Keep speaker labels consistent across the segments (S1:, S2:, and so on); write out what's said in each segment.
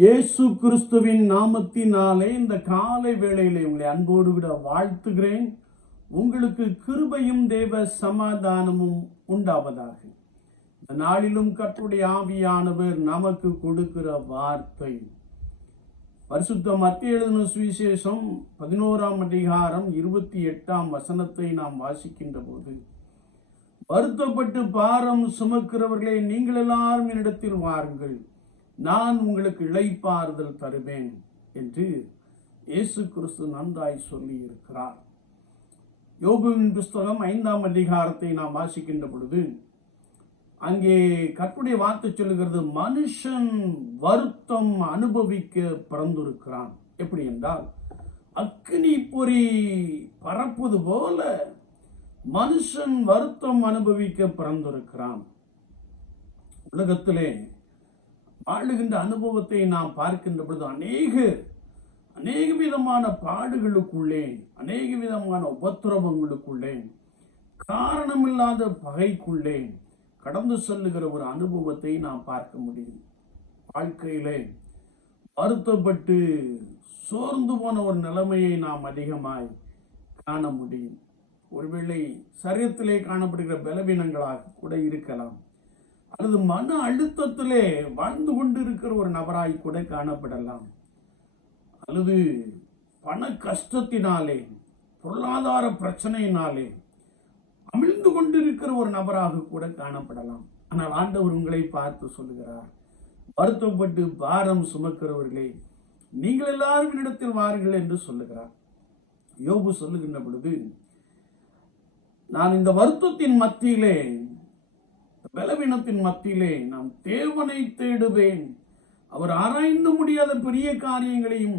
S1: இயேசு கிறிஸ்துவின் நாமத்தினாலே இந்த காலை வேளையிலே உங்களை அன்போடு விட வாழ்த்துகிறேன். உங்களுக்கு கிருபையும் தேவ சமாதானமும் உண்டாவதாக. இந்த நாளிலும் கற்றுடைய ஆவியானவர் நமக்கு கொடுக்கிற வார்த்தை. பரிசுத்த மத்திய எழுதின சுவிசேஷம் பதினோராம் அதிகாரம் இருபத்தி எட்டாம் வசனத்தை நாம் வாசிக்கின்ற போது வருத்தப்பட்டு பாரம் சுமக்கிறவர்களே நீங்கள் எல்லாரும் என்னிடத்தில் வாருங்கள். நான் உங்களுக்கு இழைப்பாறுதல் தருவேன் என்று இயேசு கிறிஸ்து நன்றாய் சொல்லி இருக்கிறார் யோபுவின் புஸ்தகம் ஐந்தாம் அதிகாரத்தை நாம் வாசிக்கின்ற பொழுது அங்கே கற்புடைய வார்த்தை சொல்லுகிறது மனுஷன் வருத்தம் அனுபவிக்க பிறந்திருக்கிறான். எப்படி என்றால் அக்னி பொறி பறப்பது போல மனுஷன் வருத்தம் அனுபவிக்க பிறந்திருக்கிறான். உலகத்திலே பாடுகின்ற அனுபவத்தை நாம் பார்க்கின்ற பொழுது அநேக அநேக விதமான பாடுகளுக்குள்ளே அநேக விதமான உபத்திரவங்களுக்குள்ளே காரணமில்லாத பகைக்குள்ளே கடந்து செல்லுகிற ஒரு அனுபவத்தை நாம் பார்க்க முடியும். வாழ்க்கையிலே வருத்தப்பட்டு சோர்ந்து போன ஒரு நிலைமையை நாம் அதிகமாய் காண முடியும். ஒருவேளை சரீரத்திலே காணப்படுகிற பலவீனங்களாக கூட இருக்கலாம். அல்லது மன அழுத்தத்திலே வாழ்ந்து கொண்டிருக்கிற ஒரு நபராய் கூட காணப்படலாம். அல்லது பண கஷ்டத்தினாலே பொருளாதார பிரச்சனையினாலே அமிழ்ந்து கொண்டிருக்கிற ஒரு நபராக கூட காணப்படலாம். ஆனால் ஆண்டவர் உங்களை பார்த்து சொல்லுகிறார் வருத்தப்பட்டு பாரம் சுமக்கிறவர்களே நீங்கள் எல்லாரும் இடத்தில் வாருங்கள் என்று சொல்லுகிறார். யோபு சொல்லுகின்ற பொழுது நான் இந்த வருத்தத்தின் மத்தியிலே பலவீனத்தின் மத்தியிலே நாம் தேவனை தேடுவேன். அவர் ஆராய்ந்து முடியாத பெரிய காரியங்களையும்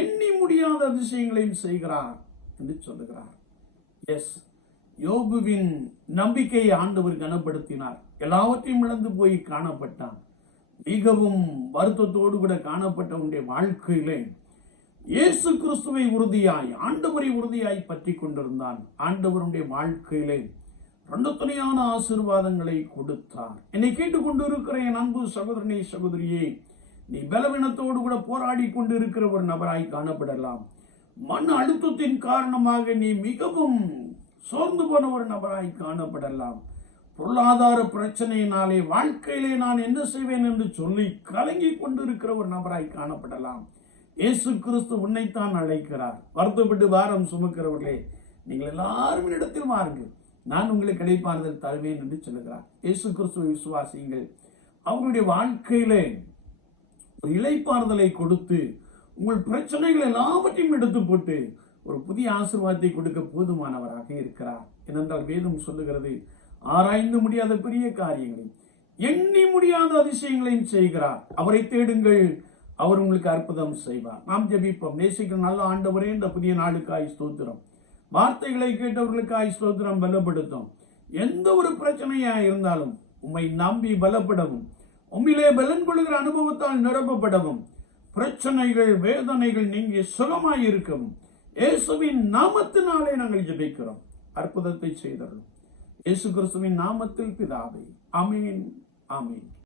S1: எண்ணி முடியாத அதிசயங்களையும் செய்கிறார் என்று சொல்லுகிறார். எஸ் யோபுவின் நம்பிக்கையை ஆண்டவர் கனப்படுத்தினார். எல்லாவற்றையும் இழந்து போய் காணப்பட்டான். மிகவும் வருத்தத்தோடு கூட காணப்பட்டவனுடைய வாழ்க்கையிலே இயேசு கிறிஸ்துவை உறுதியாய் ஆண்டவரை உறுதியாய் பற்றி கொண்டிருந்தான். ஆண்டவருடைய வாழ்க்கையிலே ரெண்டு துணையான ஆசீர்வாதங்களை கொடுத்தார். என்னை கேட்டுக்கொண்டிருக்கிற என் அன்பு சகோதரனே சகோதரியே நீ பலவீனத்தோடு கூட போராடி கொண்டிருக்கிற ஒரு நபராய் காணப்படலாம். மன அழுத்தத்தின் காரணமாக நீ மிகவும் சோர்ந்து போன ஒரு நபராய் காணப்படலாம். பொருளாதார பிரச்சனையினாலே வாழ்க்கையிலே நான் என்ன செய்வேன் என்று சொல்லி கலங்கி கொண்டிருக்கிற ஒரு நபராய் காணப்படலாம். இயேசு கிறிஸ்து உன்னைத்தான் அழைக்கிறார். வருத்தப்பட்டு வாரம் சுமக்கிறவர்களே நீங்கள் எல்லாரும் இடத்தில் வாருங்கள். நான் உங்களுக்கு கிடைப்பார்கள் தருவேன் என்று சொல்லுகிறார். இயேசு கிறிஸ்துவ விசுவாசிங்கள் அவங்களுடைய வாழ்க்கையிலே ஒரு இலைப்பாறுதலை கொடுத்து உங்கள் பிரச்சனைகள் எல்லாவற்றையும் எடுத்து போட்டு ஒரு புதிய ஆசீர்வாதத்தை கொடுக்க போதுமானவராக இருக்கிறார். ஏனென்றால் வேதம் சொல்லுகிறது ஆராய்ந்து முடியாத பெரிய காரியங்களையும் எண்ணி முடியாத அதிசயங்களையும் செய்கிறார். அவரை தேடுங்கள் அவர் உங்களுக்கு அற்புதம் செய்வார். நாம் ஜபிப்போம். நேசிக்கிற நல்ல ஆண்டவரே இந்த புதிய நாளுக்காய் ஸ்தோத்திரம். வார்த்தைகளை கேட்டவர்களுக்காய் ஸ்தோத்திரம் பலப்படுத்தும். எந்த ஒரு பிரச்சனையாக இருந்தாலும் உம்மை நம்பி பலப்படவும். உம்மிலே பலன் கொள்கிற அனுபவத்தால் நிரப்பப்படவும். பிரச்சனைகள் வேதனைகள் நீங்கி சுகமாய் இருக்கவும். இயேசுவின் நாமத்தினாலே நாங்கள் ஜெபிக்கிறோம். அற்புதத்தை செய்தோம் இயேசு கிறிஸ்துவின் நாமத்தில் பிதாவை அமீன் அமீன்